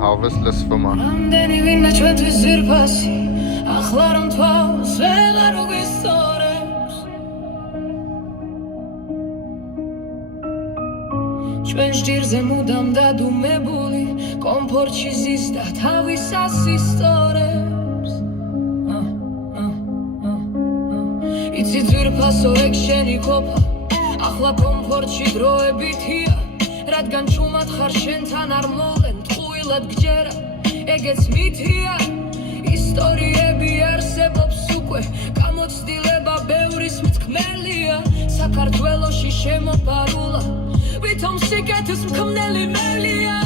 harvestless for man. Ამდენი ვინმე ჩვენთვის ძვირფასი ახლა რომ თვალს ვეღარ უგვისწორებს ჩვენ ჭირზე მუდამ დადუმებული კომფორტში ზის და თავისას ისწორებს იცი ძვირფასო ეგ შენი ყოფა ახლა კომფორტში დროებითია რადგან ჩუმად ხარ შენთან არ მოვლენ ტყუილად გჯერა ეგეც მითია ისტორიები არსებობს უკვე გამოცდილება ბევრის მთქმელია საქართველოში შემოფარულა ვითომ სიკეთის მქმნელი მელია